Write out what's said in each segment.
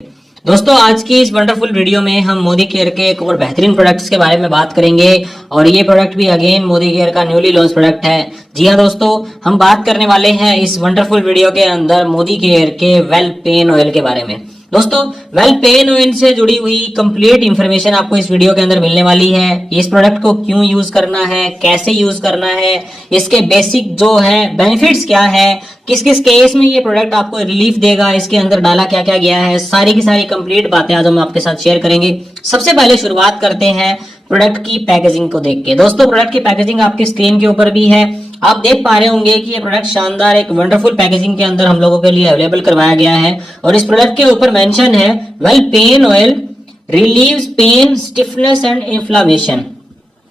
दोस्तों आज की इस वंडरफुल वीडियो में हम मोदी केयर के एक और बेहतरीन प्रोडक्ट्स के बारे में बात करेंगे और ये प्रोडक्ट भी अगेन मोदी केयर का न्यूली लॉन्च प्रोडक्ट है। जी हाँ दोस्तों, हम बात करने वाले हैं इस वंडरफुल वीडियो के अंदर मोदी केयर के वेल पेन ऑयल के बारे में। दोस्तों वेल पेन ऑयल से जुड़ी हुई कंप्लीट इंफॉर्मेशन आपको इस वीडियो के अंदर मिलने वाली है। इस प्रोडक्ट को क्यों यूज करना है, कैसे यूज करना है, इसके बेसिक जो है बेनिफिट्स क्या है, किस किस केस में ये प्रोडक्ट आपको रिलीफ देगा, इसके अंदर डाला क्या क्या गया है, सारी की सारी कंप्लीट बातें आज हम आपके साथ शेयर करेंगे। सबसे पहले शुरुआत करते हैं प्रोडक्ट की पैकेजिंग को देख के। दोस्तों प्रोडक्ट की पैकेजिंग आपकी स्क्रीन के ऊपर भी है, आप देख पा रहे होंगे कि ये प्रोडक्ट शानदार एक वंडरफुल पैकेजिंग के अंदर हम लोगों के लिए अवेलेबल करवाया गया है और इस प्रोडक्ट के ऊपर मेंशन है well pain oil relieves pain, stiffness and inflammation.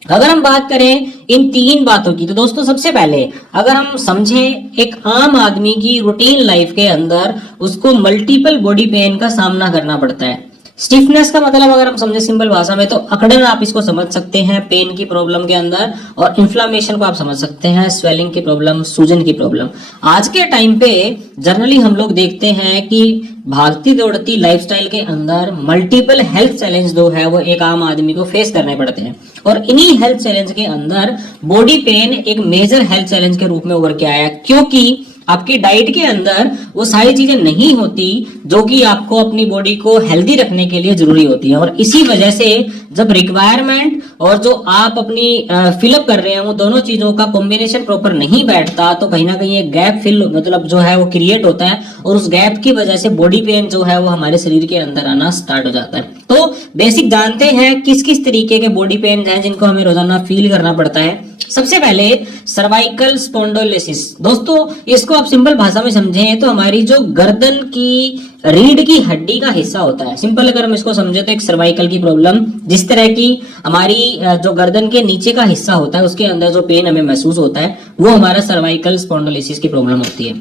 अगर हम बात करें इन तीन बातों की तो दोस्तों सबसे पहले अगर हम समझें एक आम आदमी की रूटीन लाइफ के अंदर उसको मल्टीपल बॉडी पेन का सामना करना पड़ता है। स्टिफनेस का मतलब अगर हम समझे सिंपल भाषा में तो अकड़न आप इसको समझ सकते हैं पेन की प्रॉब्लम के अंदर, और इन्फ्लामेशन को आप समझ सकते हैं स्वेलिंग की प्रॉब्लम, सूजन की प्रॉब्लम। आज के टाइम पे जनरली हम लोग देखते हैं कि भागती दौड़ती लाइफस्टाइल के अंदर मल्टीपल हेल्थ चैलेंज जो है वो एक आम आदमी को फेस करने पड़ते हैं और इन्हीं हेल्थ चैलेंज के अंदर बॉडी पेन एक मेजर हेल्थ चैलेंज के रूप में उभर के आया, क्योंकि आपकी डाइट के अंदर वो सारी चीजें नहीं होती जो कि आपको अपनी बॉडी को हेल्दी रखने के लिए जरूरी होती है। और इसी वजह से जब रिक्वायरमेंट और जो आप अपनी फिलअप कर रहे हैं वो दोनों चीजों का कॉम्बिनेशन प्रॉपर नहीं बैठता तो कहीं ना कहीं एक गैप फिल मतलब जो है वो क्रिएट होता है और उस गैप की वजह से बॉडी पेन जो है वो हमारे शरीर के अंदर आना स्टार्ट हो जाता है। तो बेसिक जानते हैं किस किस तरीके के बॉडी पेन हैं जिनको हमें रोजाना फील करना पड़ता है। सबसे पहले सर्वाइकल स्पॉन्डोलिसिस। दोस्तों इसको आप सिंपल भाषा में समझें तो हमारी जो गर्दन की रीढ़ की हड्डी का हिस्सा होता है, सिंपल अगर हम इसको समझे तो एक सर्वाइकल की प्रॉब्लम, जिस तरह की हमारी जो गर्दन के नीचे का हिस्सा होता है उसके अंदर जो पेन हमें महसूस होता है वो हमारा सर्वाइकल स्पॉन्डोलिसिस की प्रॉब्लम होती है।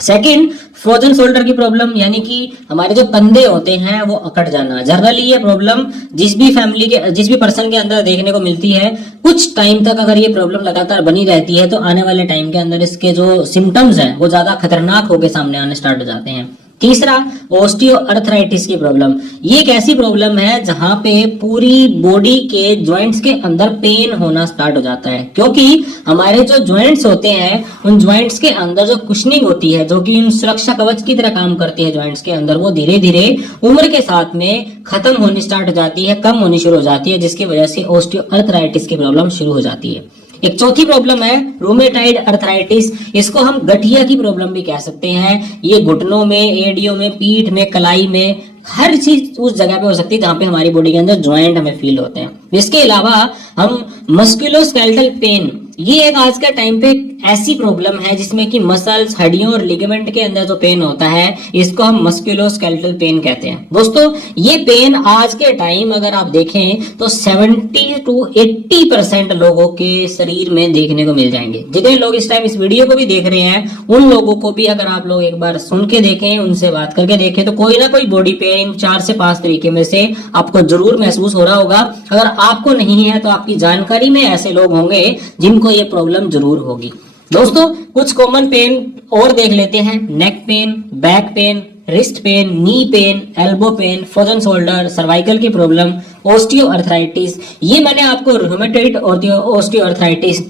सेकंड फ्रोजन शोल्डर की प्रॉब्लम, यानी कि हमारे जो कंधे होते हैं वो अकड़ जाना। जनरली ये प्रॉब्लम जिस भी पर्सन के अंदर देखने को मिलती है, कुछ टाइम तक अगर ये प्रॉब्लम लगातार बनी रहती है तो आने वाले टाइम के अंदर इसके जो सिम्टम्स हैं वो ज्यादा खतरनाक होकर सामने आने स्टार्ट हो जाते हैं। तीसरा ऑस्टियोआर्थराइटिस की प्रॉब्लम। ये एक ऐसी प्रॉब्लम है जहां पे पूरी बॉडी के जॉइंट्स के अंदर पेन होना स्टार्ट हो जाता है, क्योंकि हमारे जो जॉइंट्स होते हैं उन जॉइंट्स के अंदर जो कुशनिंग होती है जो कि उन सुरक्षा कवच की तरह काम करती है जॉइंट्स के अंदर, वो धीरे धीरे उम्र के साथ में खत्म होनी स्टार्ट हो जाती है, कम होनी शुरू हो जाती है, जिसकी वजह से ऑस्टियोआर्थराइटिस की प्रॉब्लम शुरू हो जाती है। एक चौथी प्रॉब्लम है रूमेटाइड अर्थराइटिस। इसको हम गठिया की प्रॉब्लम भी कह सकते हैं। ये घुटनों में, एडियों में, पीठ में, कलाई में, हर चीज उस जगह पे हो सकती है जहां पे हमारी बॉडी के अंदर ज्वाइंट हमें फील होते हैं। इसके अलावा हम मस्कुलोस्केलेटल पेन, ये एक आज के टाइम पे ऐसी प्रॉब्लम है जिसमें कि मसल्स, हड्डियों और लिगामेंट के अंदर जो पेन होता है इसको हम मस्कुलोस्केलेटल पेन कहते हैं। दोस्तों ये पेन आज के टाइम अगर आप देखें तो 70 to 80% लोगों के शरीर में देखने को मिल जाएंगे। जितने लोग इस टाइम इस वीडियो को भी देख रहे हैं उन लोगों को भी अगर आप लोग एक बार सुन के देखें, उनसे बात करके देखें तो कोई ना कोई बॉडी पेन 4 से 5 तरीके में से आपको जरूर महसूस हो रहा होगा। अगर आपको नहीं है तो आपकी जानकारी में ऐसे लोग होंगे जिनको ये प्रॉब्लम जरूर होगी। दोस्तों कुछ कॉमन पेन और देख लेते हैं। Neck pain, back pain, wrist pain, knee pain, elbow pain, frozen shoulder, cervical की प्रॉब्लम, ऑस्टियोआर्थराइटिस। ये मैंने आपको रूमेटॉइड ऑस्टियोआर्थराइटिस,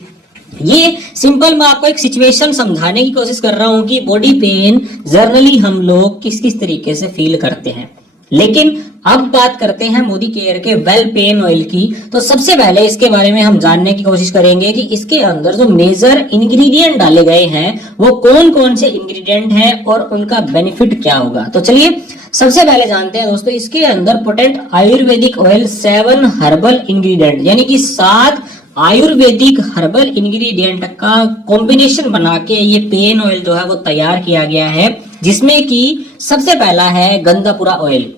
ये सिंपल मैं आपको एक सिचुएशन समझाने की कोशिश कर रहा हूं कि बॉडी पेन जनरली हम लोग किस किस तरीके से फील करते हैं। लेकिन अब बात करते हैं मोदी केयर के वेल पेन ऑयल की। तो सबसे पहले इसके बारे में हम जानने की कोशिश करेंगे कि इसके अंदर जो मेजर इंग्रेडिएंट डाले गए हैं वो कौन कौन से इंग्रेडिएंट हैं और उनका बेनिफिट क्या होगा। तो चलिए सबसे पहले जानते हैं दोस्तों, इसके अंदर potent Ayurvedic oil 7 herbal ingredient, यानी कि 7 आयुर्वेदिक हर्बल इंग्रेडिएंट का कॉम्बिनेशन बना के ये पेन ऑयल जो है वो तैयार किया गया है, जिसमें कि सबसे पहला है गंधापुरा ऑयल,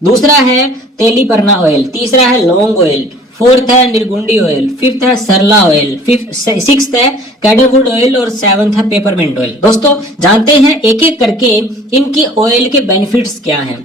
दूसरा है तेलीपरना ऑयल, तीसरा है लौंग ऑयल, फोर्थ है निर्गुंडी ऑयल, फिफ्थ है सरला ऑयल, सिक्स्थ है कैडरवुड ऑयल और 7th है पेपरमेंट ऑयल। दोस्तों जानते हैं एक एक करके इनकी ऑयल के बेनिफिट्स क्या हैं।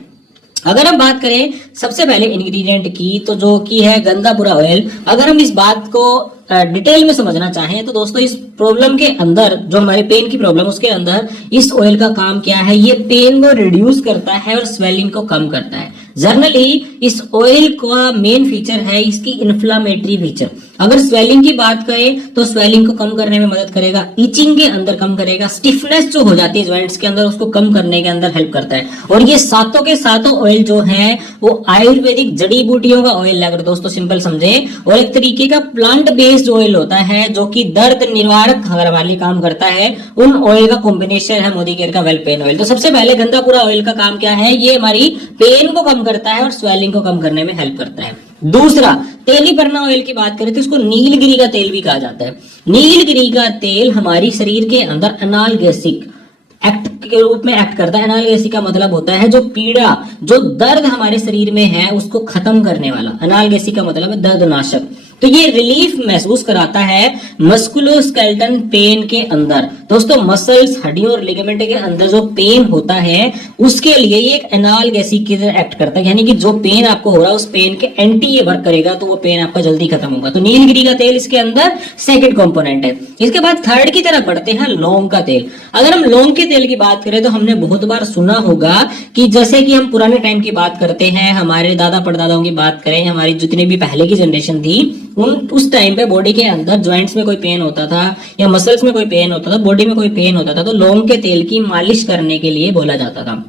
अगर हम बात करें सबसे पहले इंग्रेडिएंट की, तो जो कि है गंदा बुरा ऑयल। अगर हम इस बात को डिटेल में समझना चाहें तो दोस्तों इस प्रॉब्लम के अंदर, जो हमारे पेन की प्रॉब्लम, उसके अंदर इस ऑयल का काम क्या है, ये पेन को रिड्यूस करता है और स्वेलिंग को कम करता है। जनरली इस ऑयल का मेन फीचर है इसकी इन्फ्लामेटरी फीचर। अगर स्वेलिंग की बात करें तो स्वेलिंग को कम करने में मदद करेगा, इचिंग के अंदर कम करेगा, स्टिफनेस जो हो जाती है जॉइंट्स के अंदर उसको कम करने के अंदर हेल्प करता है। और ये सातों के सातों ऑयल जो है वो आयुर्वेदिक जड़ी बूटियों का ऑयल है, अगर दोस्तों सिंपल समझे, और एक तरीके का प्लांट बेस्ड ऑयल होता है जो कि दर्द निवारक अगर हमारे लिए काम करता है। उन ऑयल का कॉम्बिनेशन है मोदी केयर का वेल पेन ऑयल। तो सबसे पहले गंदा पूरा ऑयल का काम क्या है, ये हमारी पेन को कम करता है और स्वेलिंग को कम करने में हेल्प करता है। दूसरा, तेली परना ऑयल की बात करें तो इसको नीलगिरी का तेल भी कहा जाता है। नीलगिरी का तेल हमारी शरीर के अंदर एनाल्गेसिक एक्ट के रूप में एक्ट करता है। एनाल्गेसिक का मतलब होता है जो पीड़ा, जो दर्द हमारे शरीर में है उसको खत्म करने वाला। एनाल्गेसिक का मतलब है दर्दनाशक। तो ये रिलीफ महसूस कराता है मस्कुलोस्केलेटन पेन के अंदर। दोस्तों मसल्स, हड्डियों और लिगामेंट के अंदर जो पेन होता है उसके लिए ये एक एनाल्गेसिक की तरह एक्ट करता है, यानी कि जो पेन आपको हो रहा है उस पेन के एंटी ये वर्क करेगा तो वो पेन आपका जल्दी खत्म होगा। तो नीलगिरी का तेल इसके अंदर सेकंड कंपोनेंट है। इसके बाद थर्ड की तरफ बढ़ते हैं लौंग का तेल। अगर हम लौंग के तेल की बात करें तो हमने बहुत बार सुना होगा कि जैसे कि हम पुराने टाइम की बात करते हैं, हमारे दादा परदादाओं की बात करें, हमारी जितनी भी पहले की जनरेशन थी उस टाइम पे बॉडी के अंदर ज्वाइंट्स में कोई पेन होता था या मसल्स में कोई पेन होता था, बॉडी में कोई पेन होता था, तो लौंग के तेल की मालिश करने के लिए बोला जाता था।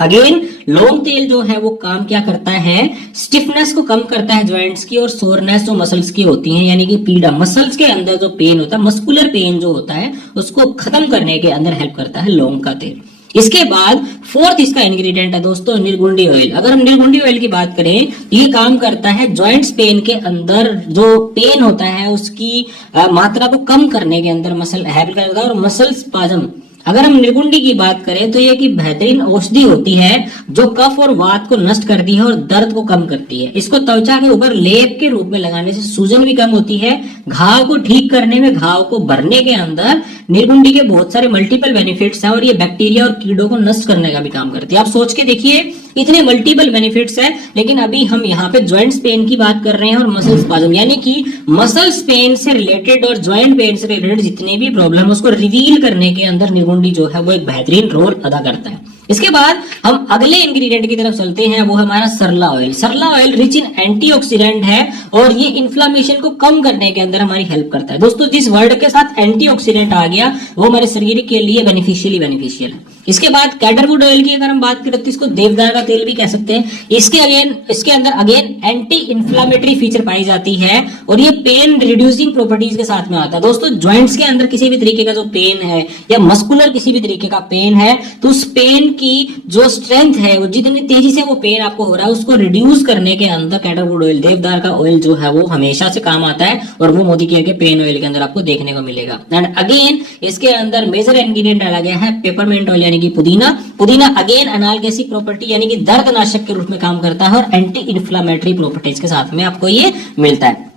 अगेन लौंग तेल जो है वो काम क्या करता है, स्टिफनेस को कम करता है ज्वाइंट्स की, और सोरनेस जो मसल्स की होती है यानी कि पीड़ा, मसल्स के अंदर जो पेन होता है, मस्कुलर पेन जो होता है उसको खत्म करने के अंदर हेल्प करता है लौंग का तेल। इसके बाद फोर्थ इसका इंग्रेडिएंट है दोस्तों निर्गुंडी ऑयल। अगर हम निर्गुंडी ऑयल की बात करें तो ये काम करता है जॉइंट्स पेन के अंदर जो पेन होता है उसकी मात्रा को कम करने के अंदर मसल हेल्प करता है, और मसल स्पाज्म। अगर हम निर्गुंडी की बात करें तो ये कि बेहतरीन औषधि होती है जो कफ और वात को नष्ट करती है और दर्द को कम करती है। इसको त्वचा के ऊपर लेप के रूप में लगाने से सूजन भी कम होती है, घाव को ठीक करने में, घाव को भरने के अंदर निर्गुंडी के बहुत सारे मल्टीपल बेनिफिट्स हैं, और ये बैक्टीरिया और कीड़ों को नष्ट करने का भी काम करती है। आप सोच के देखिए इतने मल्टीपल बेनिफिट्स है, लेकिन अभी हम यहाँ पे ज्वाइंट्स पेन की बात कर रहे हैं और मसल स्पाज्म, यानी कि मसल्स पेन से रिलेटेड और ज्वाइंट पेन से रिलेटेड जितने भी प्रॉब्लम है उसको रिवील करने के अंदर निर्गुंडी जो है वो एक बेहतरीन रोल अदा करता है। इसके बाद हम अगले इंग्रेडिएंट की तरफ चलते हैं, वो हमारा Sarla oil. Sarla oil rich in antioxidant है और ये इन्फ्लामेशन को कम करने के अंदर हमारी हेल्प करता है। दोस्तों जिस वर्ड के साथ एंटीऑक्सीडेंट आ गया वो हमारे शरीर के लिए बेनिफिशियल है। इसके बाद कैटरवुड ऑयल की अगर हम बात करें तो इसको देवदार का तेल भी कह सकते हैं। इसके अंदर अगेन एंटी इन्फ्लामेटरी फीचर पाई जाती है और ये पेन रिड्यूसिंग प्रॉपर्टीज के साथ में आता है। दोस्तों ज्वाइंट्स के अंदर किसी भी तरीके का जो पेन है या मस्कुलर किसी भी तरीके का पेन है तो उस पेन की जो स्ट्रेंथ है, वो जितनी तेजी से वो पेन आपको हो रहा है उसको रिड्यूस करने के अंदर कैटरवुड ऑयल, देवदार का ऑयल जो है वो हमेशा से काम आता है, और वो मोदी केयर के पेन ऑयल के अंदर आपको देखने को मिलेगा। एंड अगेन इसके अंदर मेजर इंग्रेडिएंट डाला गया है पेपरमेंट ऑयल यानी कि पुदीना अगेन एनाल्गेसिक प्रॉपर्टी यानी कि दर्दनाशक के रूप में काम करता है और एंटी इन्फ्लामेटरी प्रॉपर्टीज के साथ में आपको ये मिलता है।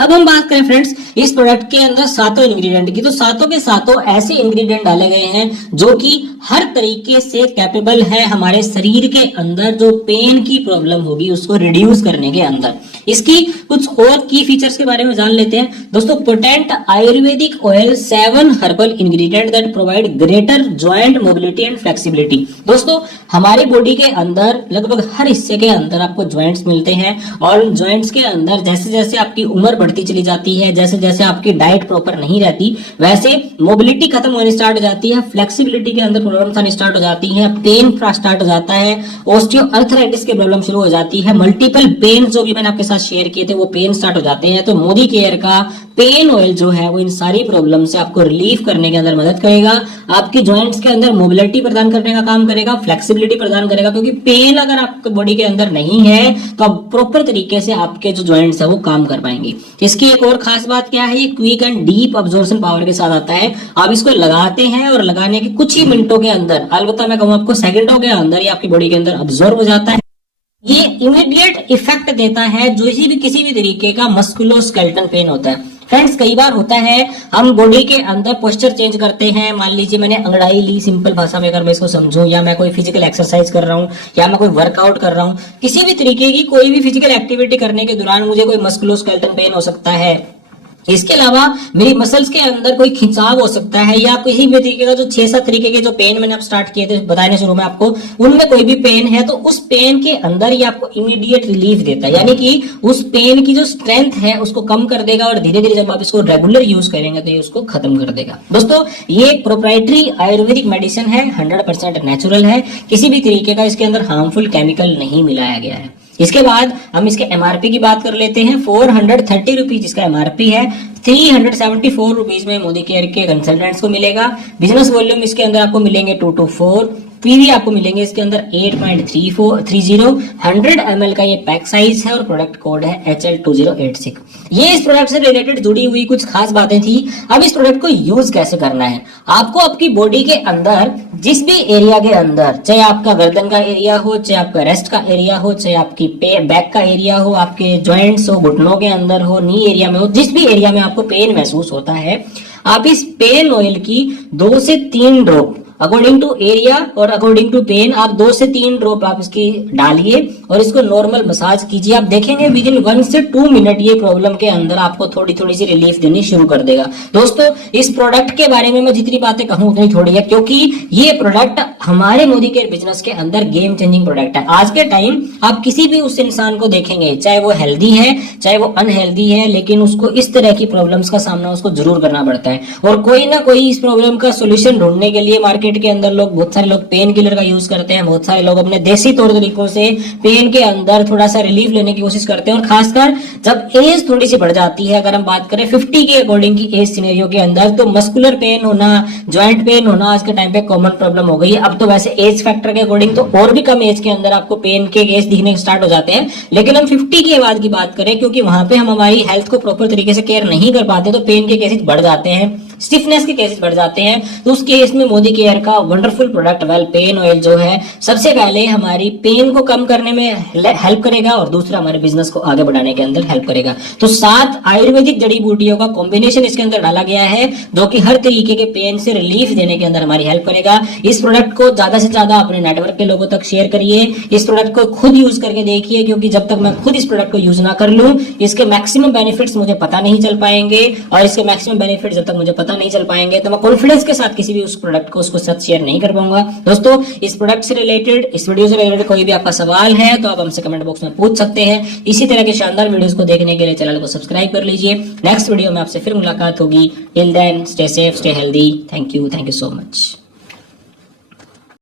अब हम बात करें फ्रेंड्स इस प्रोडक्ट के अंदर सातों इंग्रेडिएंट की, तो सातों के सातों ऐसे इंग्रेडिएंट डाले गए हैं जो कि हर तरीके से कैपेबल है हमारे शरीर के अंदर जो पेन की प्रॉब्लम होगी उसको रिड्यूस करने के अंदर। इसकी कुछ और की फीचर्स के बारे में जान लेते हैं। दोस्तों potent Ayurvedic oil 7 herbal ingredient that provide greater joint mobility and flexibility. दोस्तों हमारे बॉडी के अंदर लगभग हर हिस्से के अंदर आपको ज्वाइंट्स मिलते हैं और ज्वाइंट्स के अंदर जैसे जैसे आपकी उम्र बढ़ती चली जाती है, जैसे जैसे आपकी डाइट प्रॉपर नहीं रहती, वैसे मोबिलिटी खत्म होनी स्टार्ट हो जाती है, फ्लेक्सिबिलिटी के अंदर प्रॉब्लम्स आनी स्टार्ट हो जाती है, पेन स्टार्ट हो जाता है, ऑस्टियोआर्थराइटिस की प्रॉब्लम शुरू हो जाती है, मल्टीपल पेन जो भी मैंने आपके साथ शेयर किए थे वो पेन स्टार्ट हो जाते हैं। तो मोदी केयर का पेन ऑयल जो है वो इन सारी प्रॉब्लम से आपको रिलीफ करने के अंदर मदद करेगा, आपकी जॉइंट्स के अंदर मोबिलिटी प्रदान करने का काम करेगा, फ्लेक्सिबिलिटी प्रदान करेगा, क्योंकि पेन अगर आपके बॉडी के अंदर नहीं है तो आप प्रॉपर तरीके से आपके जो जॉइंट्स है वो काम कर पाएंगे। इसकी एक और खास बात क्या है, ये quick and deep absorption power के साथ आता है। आप इसको लगाते हैं और लगाने के कुछ ही मिनटों के अंदर, अलबत्ता मैं कहूँ आपको सेकंडों के अंदर ये आपकी बॉडी के अंदर अब्जॉर्ब हो जाता है। ये इमीडिएट इफेक्ट देता है जो किसी भी तरीके का मस्कुलोस्केलेटल पेन होता है। फ्रेंड्स कई बार होता है हम बॉडी के अंदर पोस्चर चेंज करते हैं। मान लीजिए मैंने अंगड़ाई ली, सिंपल भाषा में अगर मैं इसको समझूं, या मैं कोई फिजिकल एक्सरसाइज कर रहा हूं, या मैं कोई वर्कआउट कर रहा हूं, किसी भी तरीके की कोई भी फिजिकल एक्टिविटी करने के दौरान मुझे कोई मस्कुलोस्केलेटल पेन हो सकता है। इसके अलावा मेरी मसल्स के अंदर कोई खिंचाव हो सकता है, या किसी भी तरीके का जो 6-7 तरीके के जो पेन मैंने अब स्टार्ट किए थे बताने शुरू में आपको, उनमें कोई भी पेन है तो उस पेन के अंदर ये आपको इमीडिएट रिलीफ देता है, यानी कि उस पेन की जो स्ट्रेंथ है उसको कम कर देगा और धीरे धीरे जब आप इसको रेगुलर यूज करेंगे तो ये उसको खत्म कर देगा। दोस्तों ये एक प्रोप्राइटरी आयुर्वेदिक मेडिसिन है, 100% नेचुरल है, किसी भी तरीके का इसके अंदर हार्मफुल केमिकल नहीं मिलाया गया है। इसके बाद हम इसके एमआरपी की बात कर लेते हैं। 430 रुपीज इसका एमआरपी है, 374 रुपीज में मोदी केयर के कंसल्टेंट्स को मिलेगा। बिजनेस वॉल्यूम इसके अंदर आपको मिलेंगे 2 to 4, पीवी आपको मिलेंगे इसके अंदर 8.30, 100 ml का ये पैक साइज है और प्रोडक्ट कोड है HL2086। ये इस प्रोडक्ट से रिलेटेड जुड़ी हुई कुछ खास बातें थी। अब इस प्रोडक्ट को यूज कैसे करना है, आपको आपकी बॉडी के अंदर जिस भी एरिया के अंदर, चाहे आपका गर्दन का एरिया हो, चाहे आपका रेस्ट का एरिया हो, चाहे आपकी बैक का एरिया हो, आपके जॉइंट्स हो, घुटनों के अंदर हो, नी एरिया में हो, जिस भी एरिया में आपको पेन महसूस होता है, आप इस पेन ऑयल की 2 से 3 ड्रॉप अकॉर्डिंग टू एरिया और अकॉर्डिंग टू पेन आप 2 से 3 ड्रॉप आप इसकी डालिए और इसको नॉर्मल मसाज कीजिए। आप देखेंगे विद इन 1 से 2 मिनट ये प्रॉब्लम के अंदर आपको थोड़ी थोड़ी सी रिलीफ देनी शुरू कर देगा। दोस्तों इस प्रोडक्ट के बारे में मैं जितनी बातें कहूं उतनी थोड़ी है, क्योंकि ये प्रोडक्ट हमारे मोदी केयर बिजनेस के अंदर गेम चेंजिंग प्रोडक्ट है। आज के टाइम आप किसी भी उस इंसान को देखेंगे, चाहे वो हेल्दी है चाहे वो अनहेल्दी है, लेकिन उसको इस तरह की प्रॉब्लम्स का सामना उसको जरूर करना पड़ता है और कोई ना कोई इस प्रॉब्लम का सोल्यूशन ढूंढने के लिए मार्केट के अंदर बहुत सारे लोग पेन किलर का यूज करते हैं, बहुत सारे लोग अपने देसी तौर तरीकों से पेन के अंदर थोड़ा सा रिलीफ लेने की कोशिश करते हैं। और खासकर जब एज थोड़ी सी बढ़ जाती है, अगर हम बात करें 50 के अकॉर्डिंग की एज सिनेरियो के अंदर, तो मस्कुलर पेन होना, ज्वाइंट पेन होना आज के टाइम पे कॉमन प्रॉब्लम हो गई है। अब तो वैसे एज फैक्टर के अकॉर्डिंग तो और भी कम एज के अंदर आपको पेन के केस दिखने स्टार्ट हो जाते हैं, लेकिन हम 50 के बाद की बात करें, क्योंकि वहां पे हम हमारी हेल्थ को प्रॉपर तरीके से केयर नहीं कर पाते, तो पेन के केसेस बढ़ जाते हैं, स्टिफनेस के केसेस बढ़ जाते हैं। तो उस केस में मोदी केयर का wonderful product well pain oil जो है, सबसे पहले हमारी पेन को कम करने में हेल्प करेगा और दूसरा हमारे बिजनेस को आगे बढ़ाने के अंदर हेल्प करेगा। तो 7 आयुर्वेदिक जड़ी बूटियों का कॉम्बिनेशन इसके अंदर डाला गया है, जो कि हर तरीके के पेन से रिलीफ देने के अंदर हमारी हेल्प करेगा। इस प्रोडक्ट को ज्यादा से ज्यादा अपने नेटवर्क के लोगों तक शेयर करिए, इस प्रोडक्ट को खुद यूज करके देखिए, क्योंकि जब तक मैं खुद इस प्रोडक्ट को यूज ना कर लूं, इसके मैक्सिमम बेनिफिट्स मुझे पता नहीं चल पाएंगे, और इसके मैक्सिमम बेनिफिट जब तक मुझे पता नहीं चल पाएंगे तो मैं कॉन्फिडेंस के साथ किसी भी उस प्रोडक्ट को उसको साथ शेयर नहीं कर पाऊंगा। दोस्तों इस प्रोडक्ट से रिलेटेड, इस वीडियो से रिलेटेड कोई भी आपका सवाल है तो आप हमसे कमेंट बॉक्स में पूछ सकते हैं। इसी तरह के शानदार वीडियोस को देखने के लिए चैनल को सब्सक्राइब कर लीजिए। नेक्स्ट वीडियो में आपसे फिर मुलाकात होगी। Till then stay safe, stay healthy. Thank you so much.